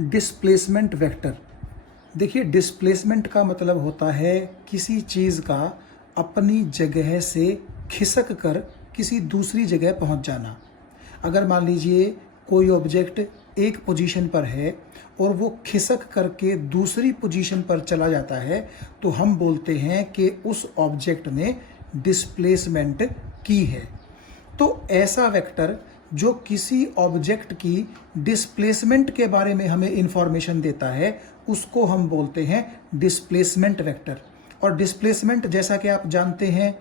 Displacement vector. देखिए, displacement का मतलब होता है किसी चीज़ का अपनी जगह से खिसक कर किसी दूसरी जगह पहुंच जाना। अगर मान लीजिए कोई ऑब्जेक्ट एक पोजीशन पर है और वो खिसक करके दूसरी पोजीशन पर चला जाता है, तो हम बोलते हैं कि उस ऑब्जेक्ट ने डिस्प्लेसमेंट की है। तो ऐसा वेक्टर जो किसी ऑब्जेक्ट की डिस्प्लेसमेंट के बारे में हमें इंफॉर्मेशन देता है, उसको हम बोलते हैं डिस्प्लेसमेंट वेक्टर। और डिस्प्लेसमेंट, जैसा कि आप जानते हैं,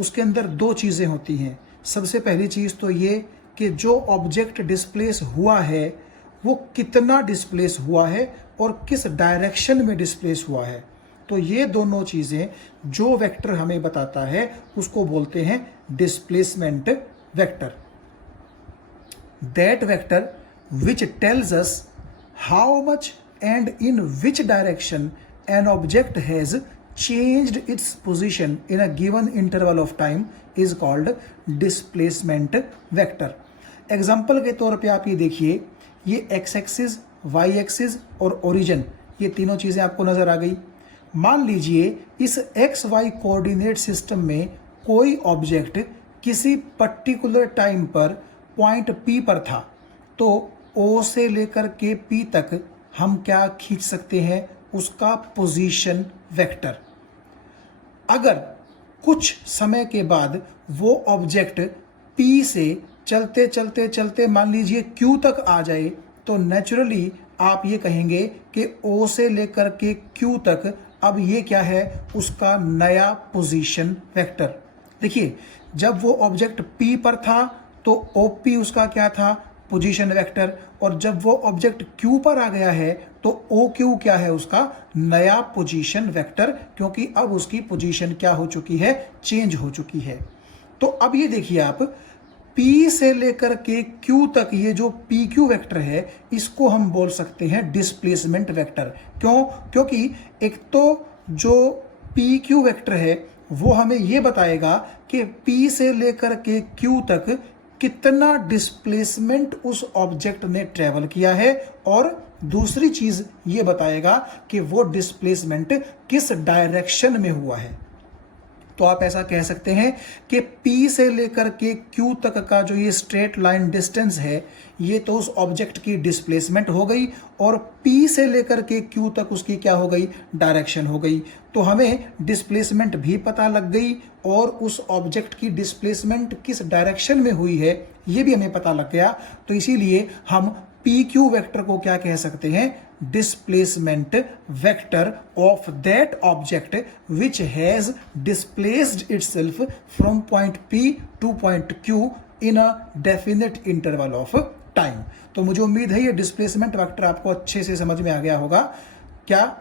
उसके अंदर दो चीज़ें होती हैं। सबसे पहली चीज़ तो ये कि जो ऑब्जेक्ट डिस्प्लेस हुआ है वो कितना डिस्प्लेस हुआ है और किस डायरेक्शन में डिस्प्लेस हुआ है। तो ये दोनों चीज़ें जो वेक्टर हमें बताता है उसको बोलते हैं displacement vector. That vector which tells us how much and in which direction an object has changed its position in a given interval of time is called displacement vector. Example के तौर पे आप ये देखिए, ये एक्स एक्सिस, वाई एक्सिस और origin, ये तीनों चीज़ें आपको नज़र आ गई। मान लीजिए इस एक्स वाई कोऑर्डिनेट सिस्टम में कोई ऑब्जेक्ट किसी पर्टिकुलर टाइम पर पॉइंट P पर था, तो O से लेकर के P तक हम क्या खींच सकते हैं, उसका पोजीशन वेक्टर। अगर कुछ समय के बाद वो ऑब्जेक्ट P से चलते चलते चलते मान लीजिए Q तक आ जाए, तो नेचुरली आप ये कहेंगे कि O से लेकर के Q तक अब ये क्या है, उसका नया पोजीशन वेक्टर। देखिए, जब वो ऑब्जेक्ट P पर था तो OP उसका क्या था, पोजीशन वेक्टर। और जब वो ऑब्जेक्ट Q पर आ गया है तो OQ क्या है, उसका नया पोजीशन वेक्टर, क्योंकि अब उसकी पोजीशन क्या हो चुकी है, चेंज हो चुकी है। तो अब ये देखिए आप, P से लेकर के Q तक ये जो PQ वेक्टर है, इसको हम बोल सकते हैं डिस्प्लेसमेंट वेक्टर। क्यों? क्योंकि एक तो जो PQ वेक्टर है वो हमें ये बताएगा कि P से लेकर के Q तक कितना डिस्प्लेसमेंट उस ऑब्जेक्ट ने ट्रेवल किया है, और दूसरी चीज ये बताएगा कि वो डिस्प्लेसमेंट किस डायरेक्शन में हुआ है। तो आप ऐसा कह सकते हैं कि P से लेकर के Q तक का जो ये स्ट्रेट लाइन डिस्टेंस है, ये तो उस ऑब्जेक्ट की डिस्प्लेसमेंट हो गई, और P से लेकर के Q तक उसकी क्या हो गई, डायरेक्शन हो गई। तो हमें डिस्प्लेसमेंट भी पता लग गई और उस ऑब्जेक्ट की डिस्प्लेसमेंट किस डायरेक्शन में हुई है ये भी हमें पता लग गया। तो इसीलिए हम PQ वेक्टर को क्या कह सकते हैं, displacement vector of that object which has displaced itself from point P two point Q in a definite interval of time. तो मुझे उम्मीद है ये डिस्प्लेसमेंट वेक्टर आपको अच्छे से समझ में आ गया होगा। क्या,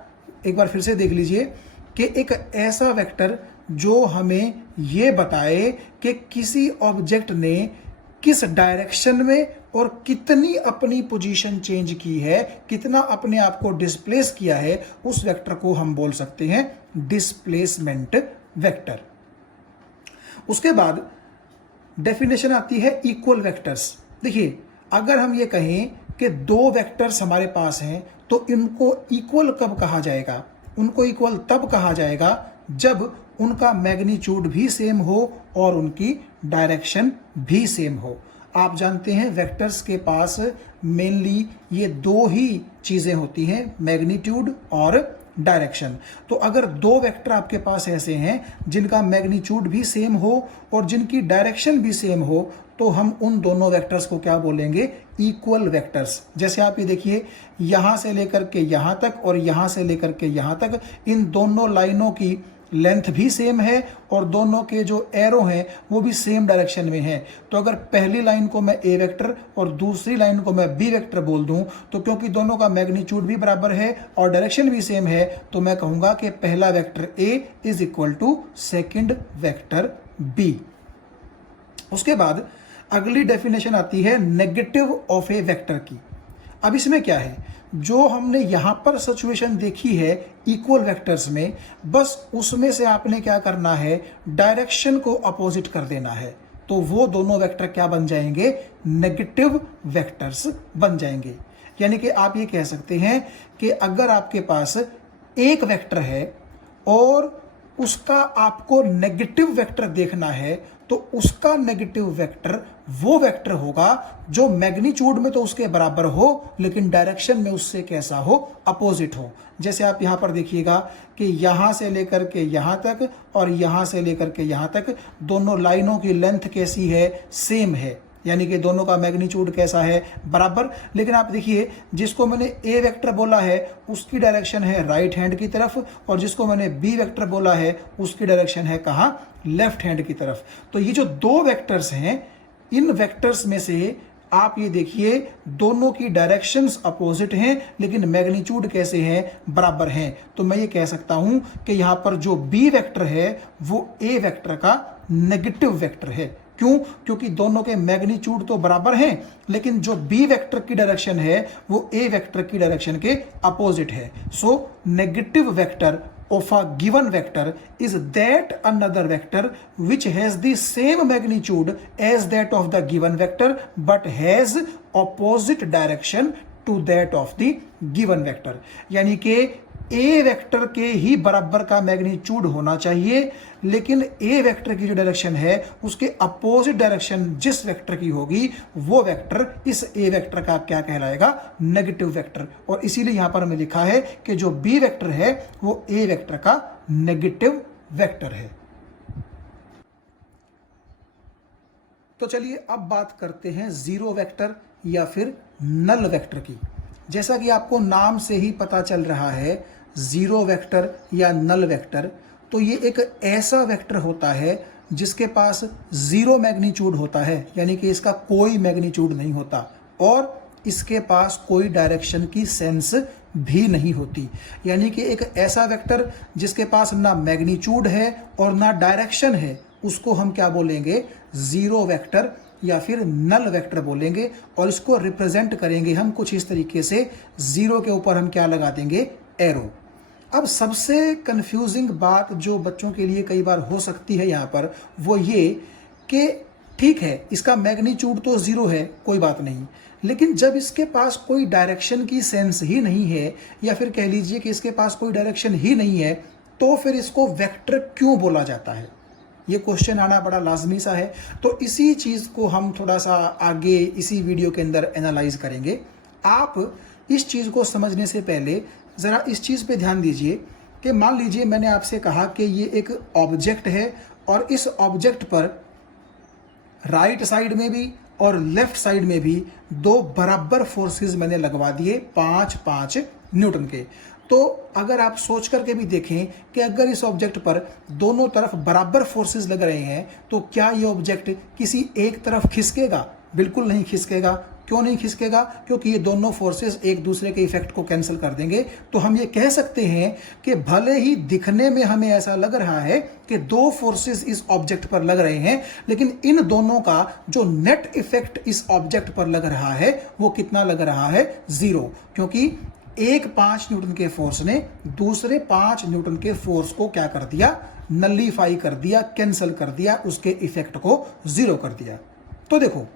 एक बार फिर से देख लीजिए कि एक ऐसा वेक्टर जो हमें ये बताए कि किसी ऑब्जेक्ट ने किस डायरेक्शन में और कितनी अपनी पोजीशन चेंज की है, कितना अपने आप को डिस्प्लेस किया है, उस वेक्टर को हम बोल सकते हैं डिस्प्लेसमेंट वेक्टर। उसके बाद डेफिनेशन आती है इक्वल वेक्टर्स। देखिए, अगर हम ये कहें कि दो वेक्टर्स हमारे पास हैं, तो इनको इक्वल कब कहा जाएगा, उनको इक्वल तब कहा जाएगा जब उनका मैग्नीट्यूड भी सेम हो और उनकी डायरेक्शन भी सेम हो। आप जानते हैं वेक्टर्स के पास मेनली ये दो ही चीज़ें होती हैं, मैग्नीट्यूड और डायरेक्शन। तो अगर दो वेक्टर आपके पास ऐसे हैं जिनका मैग्नीट्यूड भी सेम हो और जिनकी डायरेक्शन भी सेम हो, तो हम उन दोनों वेक्टर्स को क्या बोलेंगे, इक्वल वेक्टर्स। जैसे आप ये देखिए, यहां से लेकर के यहां तक और यहां से लेकर के यहां तक, इन दोनों लाइनों की लेंथ भी सेम है और दोनों के जो एरो हैं वो भी सेम डायरेक्शन में हैं। तो अगर पहली लाइन को मैं ए वेक्टर और दूसरी लाइन को मैं बी वेक्टर बोल दूं, तो क्योंकि दोनों का मैग्नीट्यूड भी बराबर है और डायरेक्शन भी सेम है, तो मैं कहूंगा कि पहला vector A is equal to second vector B. उसके बाद अगली डेफिनेशन आती है नेगेटिव ऑफ ए वेक्टर की। अब इसमें क्या है, जो हमने यहां पर सिचुएशन देखी है इक्वल वेक्टर्स में, बस उसमें से आपने क्या करना है, डायरेक्शन को अपोजिट कर देना है। तो वो दोनों वेक्टर क्या बन जाएंगे, नेगेटिव वेक्टर्स बन जाएंगे। यानी कि आप ये कह सकते हैं कि अगर आपके पास एक वेक्टर है और उसका आपको नेगेटिव वेक्टर देखना है, तो उसका नेगेटिव वेक्टर वो वेक्टर होगा जो मैग्नीट्यूड में तो उसके बराबर हो लेकिन डायरेक्शन में उससे कैसा हो, अपोजिट हो। जैसे आप यहां पर देखिएगा कि यहां से लेकर के यहां तक और यहां से लेकर के यहां तक दोनों लाइनों की लेंथ कैसी है, सेम है, यानी कि दोनों का मैग्नीट्यूड कैसा है, बराबर। लेकिन आप देखिए जिसको मैंने ए वेक्टर बोला है उसकी डायरेक्शन है राइट हैंड की तरफ और जिसको मैंने बी वेक्टर बोला है उसकी डायरेक्शन है कहाँ, लेफ्ट हैंड की तरफ। तो ये जो दो वेक्टर्स हैं, इन वेक्टर्स में से आप ये देखिए दोनों की डायरेक्शंस अपोजिट हैं लेकिन मैग्नीट्यूड कैसे हैं, बराबर हैं। तो मैं ये कह सकता हूं कि यहां पर जो बी वेक्टर है वो ए वेक्टर का नेगेटिव वेक्टर है। क्यों? क्योंकि दोनों के मैग्नीट्यूड तो बराबर हैं लेकिन जो बी वेक्टर की डायरेक्शन है वो ए वेक्टर की डायरेक्शन के अपोजिट है। So negative vector of a given vector is that another vector which has the same magnitude as that of the given vector but has opposite direction to that of the given vector। यानी कि ए vector के ही बराबर का magnitude होना चाहिए लेकिन ए vector की जो डायरेक्शन है उसके अपोजिट डायरेक्शन जिस वेक्टर की होगी वो वेक्टर इस ए वेक्टर का क्या कहलाएगा, नेगेटिव वेक्टर। और इसीलिए यहां पर हमें लिखा है कि जो बी वेक्टर है वो ए वेक्टर का नेगेटिव वेक्टर है। तो चलिए अब बात करते हैं जीरो वेक्टर या फिर नल वेक्टर की। जैसा कि आपको नाम से ही पता चल रहा है, जीरो वेक्टर या नल वेक्टर, तो ये एक ऐसा वेक्टर होता है जिसके पास जीरो मैग्नीट्यूड होता है, यानी कि इसका कोई मैग्नीट्यूड नहीं होता और इसके पास कोई डायरेक्शन की सेंस भी नहीं होती। यानी कि एक ऐसा वेक्टर जिसके पास ना मैग्नीट्यूड है और ना डायरेक्शन है, उसको हम क्या बोलेंगे, जीरो वेक्टर या फिर नल वेक्टर बोलेंगे। और इसको रिप्रेजेंट करेंगे हम कुछ इस तरीके से, जीरो के ऊपर हम क्या लगा देंगे, एरो। अब सबसे कंफ्यूजिंग बात जो बच्चों के लिए कई बार हो सकती है यहाँ पर वो ये कि ठीक है इसका मैग्नीट्यूड तो जीरो है, कोई बात नहीं, लेकिन जब इसके पास कोई डायरेक्शन की सेंस ही नहीं है या फिर कह लीजिए कि इसके पास कोई डायरेक्शन ही नहीं है तो फिर इसको वेक्टर क्यों बोला जाता है, ये क्वेश्चन आना बड़ा लाजमी सा है। तो इसी चीज़ को हम थोड़ा सा आगे इसी वीडियो के अंदर एनालाइज करेंगे। आप इस चीज़ को समझने से पहले ज़रा इस चीज़ पे ध्यान दीजिए कि मान लीजिए मैंने आपसे कहा कि ये एक ऑब्जेक्ट है और इस ऑब्जेक्ट पर राइट साइड में भी और लेफ्ट साइड में भी दो बराबर फोर्सेस मैंने लगवा दिए 5-5 न्यूटन के। तो अगर आप सोच करके भी देखें कि अगर इस ऑब्जेक्ट पर दोनों तरफ बराबर फोर्सेस लग रहे हैं तो क्या ये ऑब्जेक्ट किसी एक तरफ खिसकेगा? बिल्कुल नहीं खिसकेगा। क्यों नहीं खिसकेगा? क्योंकि ये दोनों फोर्सेस एक दूसरे के इफेक्ट को कैंसिल कर देंगे। तो हम ये कह सकते हैं कि भले ही दिखने में हमें ऐसा लग रहा है कि दो फोर्सेस इस ऑब्जेक्ट पर लग रहे हैं, लेकिन इन दोनों का जो नेट इफेक्ट इस ऑब्जेक्ट पर लग रहा है वो कितना लग रहा है, जीरो। क्योंकि एक 5 न्यूटन के फोर्स ने दूसरे 5 न्यूटन के फोर्स को क्या कर दिया, नलीफाई कर दिया, कैंसिल कर दिया, उसके इफेक्ट को जीरो कर दिया। तो देखो,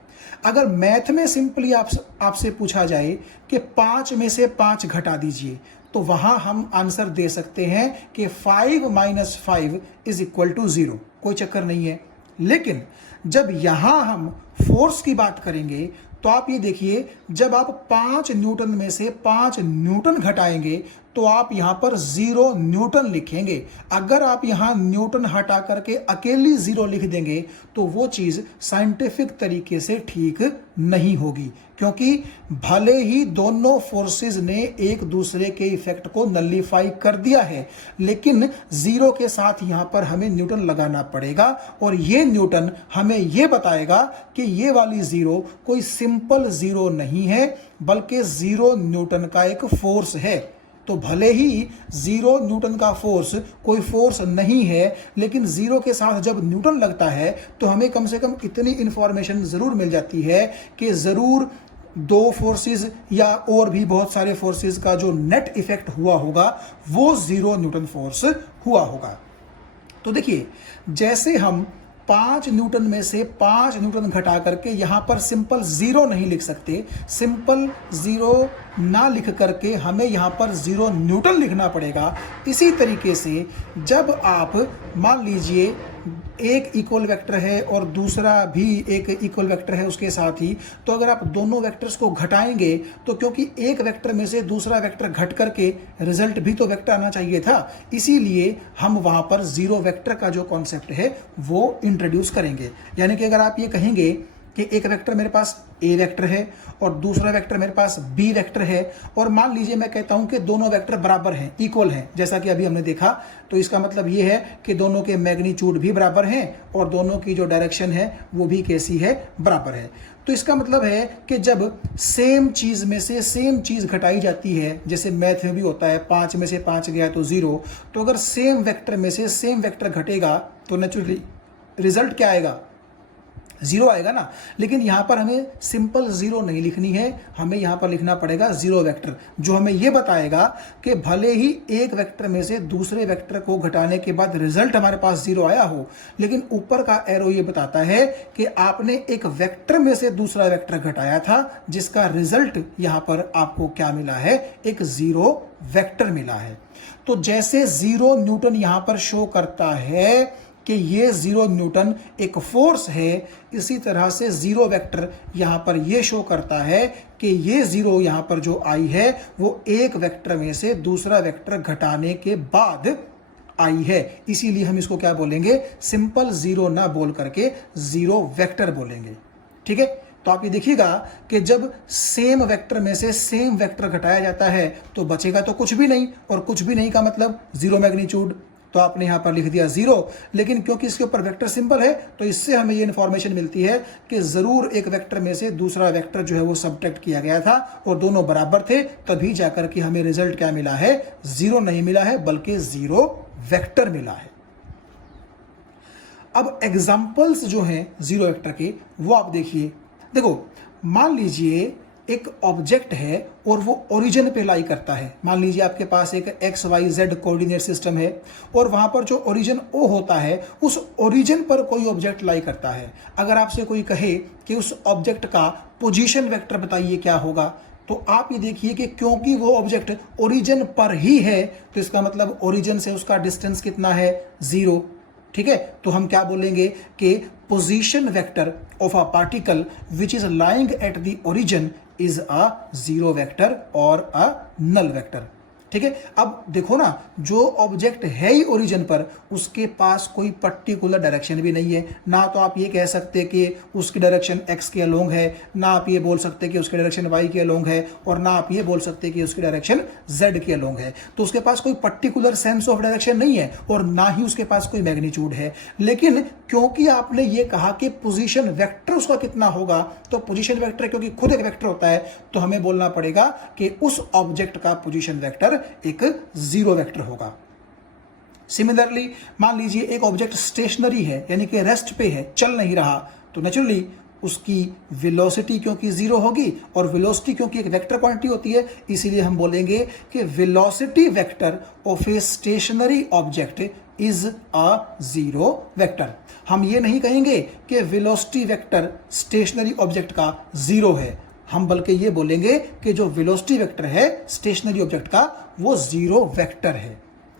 अगर मैथ में सिंपली आपसे पूछा जाए कि 5 में से 5 घटा दीजिए तो वहां हम आंसर दे सकते हैं कि 5 - 5 इज इक्वल टू 0, कोई चक्कर नहीं है। लेकिन जब यहां हम फोर्स की बात करेंगे तो आप ये देखिए, जब आप 5 न्यूटन में से 5 न्यूटन घटाएंगे तो आप यहां पर 0 न्यूटन लिखेंगे। अगर आप यहां न्यूटन हटा करके अकेली 0 लिख देंगे तो वो चीज साइंटिफिक तरीके से ठीक नहीं होगी, क्योंकि भले ही दोनों फोर्सेस ने एक दूसरे के इफेक्ट को नलीफाई कर दिया है, लेकिन 0 के साथ यहां पर हमें न्यूटन लगाना पड़ेगा और ये न्यूटन हमें ये बताएगा कि ये वाली 0 कोई सिंपल 0 नहीं है बल्कि 0 न्यूटन का एक फोर्स है। तो भले ही 0 न्यूटन का फोर्स कोई फोर्स नहीं है, लेकिन 0 के साथ जब न्यूटन लगता है तो हमें कम से कम इतनी इंफॉर्मेशन जरूर मिल जाती है कि जरूर दो फोर्सेस या और भी बहुत सारे फोर्सेस का जो नेट इफेक्ट हुआ होगा वो 0 न्यूटन फोर्स हुआ होगा। तो देखिए, जैसे हम 5 न्यूटन में से 5 न्यूटन घटा करके यहाँ पर सिंपल ज़ीरो नहीं लिख सकते। सिंपल ज़ीरो ना लिख करके हमें यहाँ पर 0 न्यूटन लिखना पड़ेगा। इसी तरीके से जब आप मान लीजिए एक इक्वल वेक्टर है और दूसरा भी एक इक्वल वेक्टर है उसके साथ ही, तो अगर आप दोनों वेक्टर्स को घटाएंगे तो क्योंकि एक वेक्टर में से दूसरा वेक्टर घट करके रिजल्ट भी तो वेक्टर आना चाहिए था, इसीलिए हम वहां पर 0 वेक्टर का जो कॉन्सेप्ट है वो इंट्रोड्यूस करेंगे। यानी कि अगर आप ये कहेंगे कि एक वेक्टर मेरे पास ए वेक्टर है और दूसरा वेक्टर मेरे पास बी वेक्टर है, और मान लीजिए मैं कहता हूं कि दोनों वेक्टर बराबर हैं, इक्वल हैं, जैसा कि अभी हमने देखा, तो इसका मतलब ये है कि दोनों के मैग्नीट्यूड भी बराबर हैं और दोनों की जो डायरेक्शन है वो भी कैसी है, बराबर है। तो इसका मतलब है कि जब सेम चीज में से सेम चीज घटाई जाती है, जैसे मैथ में भी होता है 5 में से 5 गया तो 0, तो अगर सेम वेक्टर में से सेम वेक्टर घटेगा तो नेचुरली रिजल्ट क्या आएगा, 0 आएगा ना। लेकिन यहाँ पर हमें सिंपल 0 नहीं लिखनी है, हमें यहाँ पर लिखना पड़ेगा 0 वेक्टर, जो हमें ये बताएगा कि भले ही एक वेक्टर में से दूसरे वेक्टर को घटाने के बाद रिजल्ट हमारे पास 0 आया हो, लेकिन ऊपर का एरो ये बताता है कि आपने एक वेक्टर में से दूसरा वेक्टर घटाया था, जिसका रिजल्ट यहाँ पर आपको क्या मिला है, एक 0 वेक्टर मिला है। तो जैसे 0 न्यूटन यहाँ पर शो करता है कि ये 0 न्यूटन एक फोर्स है, इसी तरह से 0 वेक्टर यहाँ पर ये शो करता है कि ये 0 यहाँ पर जो आई है वो एक वेक्टर में से दूसरा वेक्टर घटाने के बाद आई है। इसीलिए हम इसको क्या बोलेंगे, सिंपल 0 ना बोल करके 0 वेक्टर बोलेंगे। ठीक है, तो आप ये देखिएगा कि जब सेम वेक्टर में से सेम वेक्टर घटाया जाता है तो बचेगा तो कुछ भी नहीं, और कुछ भी नहीं का मतलब 0 मैग्नीट्यूड, तो आपने यहां पर लिख दिया 0। लेकिन क्योंकि इसके ऊपर वेक्टर सिंपल है तो इससे हमें ये इंफॉर्मेशन मिलती है कि जरूर एक वेक्टर में से दूसरा वेक्टर जो है वो सबट्रैक्ट किया गया था और दोनों बराबर थे, तभी जाकर के हमें रिजल्ट क्या मिला है, 0 नहीं मिला है बल्कि 0 वेक्टर मिला है। अब एग्जाम्पल्स जो हैं 0 वेक्टर के वो आप देखिए। देखो, मान लीजिए एक ऑब्जेक्ट है और वो ओरिजिन पे लाई करता है। मान लीजिए आपके पास एक XYZ कोऑर्डिनेट सिस्टम है और वहां पर जो ओरिजिन O होता है, उस ओरिजिन पर कोई ऑब्जेक्ट लाई करता है। अगर आपसे कोई कहे कि उस ऑब्जेक्ट का पोजीशन वेक्टर बताइए क्या होगा, तो आप ये देखिए कि क्योंकि वो ऑब्जेक्ट ओरिजिन पर ही है तो इसका मतलब ओरिजिन से उसका डिस्टेंस कितना है, 0। ठीक है, तो हम क्या बोलेंगे कि position vector of a particle which is lying at the origin is a 0 vector or a null vector। ठीक है, अब देखो ना, जो ऑब्जेक्ट है ही ओरिजिन पर उसके पास कोई पर्टिकुलर डायरेक्शन भी नहीं है। ना तो आप ये कह सकते कि उसकी डायरेक्शन एक्स के अलोंग है, ना आप ये बोल सकते कि उसकी डायरेक्शन वाई के अलोंग है, और ना आप ये बोल सकते कि उसकी डायरेक्शन जेड के अलोंग है। तो उसके पास कोई पर्टिकुलर सेंस ऑफ डायरेक्शन नहीं है और ना ही उसके पास कोई मैग्नीट्यूड है। लेकिन क्योंकि आपने ये कहा कि पोजीशन वेक्टर उसका कितना होगा, तो पोजीशन वेक्टर क्योंकि खुद एक वेक्टर होता है तो हमें बोलना पड़ेगा कि उस ऑब्जेक्ट का पोजीशन वेक्टर एक 0 वेक्टर होगा। सिमिलरली मान लीजिए एक ऑब्जेक्ट स्टेशनरी है, यानी कि रेस्ट पे है, चल नहीं रहा, तो नेचुरली उसकी वेलोसिटी क्योंकि 0 होगी, और वेलोसिटी क्योंकि एक वेक्टर क्वांटिटी होती है, इसीलिए हम बोलेंगे कि velocity vector of a stationary object is a 0 vector. हम ये नहीं कहेंगे कि वेलोसिटी वेक्टर स्टेशनरी ऑब्जेक्ट का 0 है, हम बल्कि ये बोलेंगे कि जो वेलोसिटी वेक्टर है स्टेशनरी ऑब्जेक्ट का वो 0 वेक्टर है।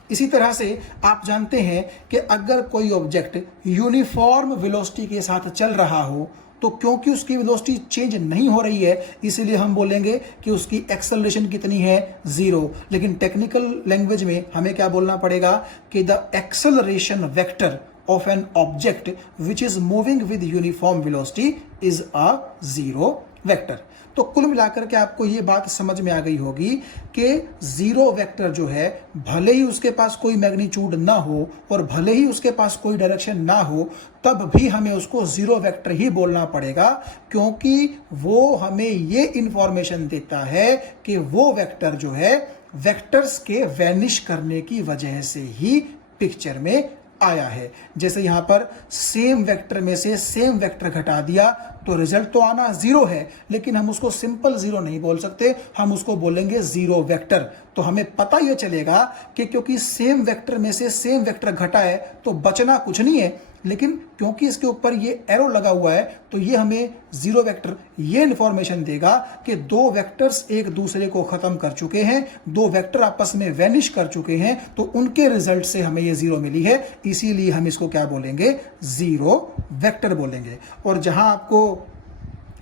इसी तरह से आप जानते हैं कि अगर कोई ऑब्जेक्ट यूनिफॉर्म वेलोसिटी के साथ चल रहा हो, तो क्योंकि उसकी वेलोसिटी चेंज नहीं हो रही है, इसीलिए हम बोलेंगे कि उसकी एक्सेलरेशन कितनी है, 0। लेकिन टेक्निकल लैंग्वेज में हमें क्या बोलना पड़ेगा कि the acceleration vector of an object which is moving with uniform velocity is a 0 vector. तो कुल मिलाकर के आपको ये बात समझ में आ गई होगी कि 0 वेक्टर जो है, भले ही उसके पास कोई मैग्नीट्यूड ना हो और भले ही उसके पास कोई डायरेक्शन ना हो, तब भी हमें उसको 0 वेक्टर ही बोलना पड़ेगा, क्योंकि वो हमें ये इंफॉर्मेशन देता है कि वो वेक्टर जो है वेक्टर्स के वैनिश करने की वजह से ही पिक्चर में आया है। जैसे यहां पर सेम वेक्टर में से सेम वेक्टर घटा दिया तो रिजल्ट तो आना 0 है, लेकिन हम उसको सिंपल 0 नहीं बोल सकते, हम उसको बोलेंगे 0 वेक्टर। तो हमें पता यह चलेगा कि क्योंकि सेम वेक्टर में से सेम वेक्टर घटा है तो बचना कुछ नहीं है, लेकिन क्योंकि इसके ऊपर ये एरो लगा हुआ है तो ये हमें जीरो वेक्टर ये इंफॉर्मेशन देगा कि दो वेक्टर्स एक दूसरे को खत्म कर चुके हैं, दो वेक्टर आपस में वैनिश कर चुके हैं, तो उनके रिजल्ट से हमें ये जीरो मिली है, इसीलिए हम इसको क्या बोलेंगे, जीरो वेक्टर बोलेंगे। और जहां आपको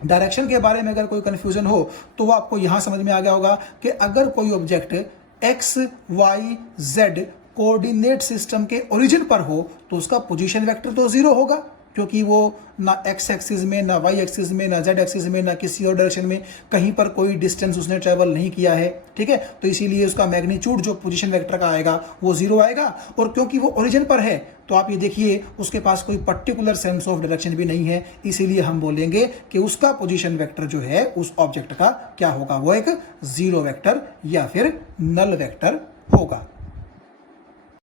डायरेक्शन के बारे में अगर कोई कंफ्यूजन हो तो वो आपको यहां समझ में आ गया होगा कि अगर कोई object X Y Z coordinate system के ओरिजिन पर हो तो उसका पोजीशन वेक्टर तो जीरो होगा, क्योंकि वो ना एक्स एक्सिस में, ना वाई एक्सिस में, ना जेड एक्सिस में, ना किसी और डायरेक्शन में कहीं पर कोई डिस्टेंस उसने ट्रेवल नहीं किया है, ठीक है। तो इसीलिए उसका मैग्नीट्यूड जो पोजीशन वेक्टर का आएगा वो जीरो आएगा। और क्योंकि वो ओरिजिन पर है तो आप ये देखिए उसके पास कोई पर्टिकुलर सेंस ऑफ डायरेक्शन भी नहीं है, इसीलिए हम बोलेंगे कि उसका पोजीशन वेक्टर जो है उस ऑब्जेक्ट का क्या होगा, वो एक जीरो वेक्टर या फिर नल वेक्टर होगा।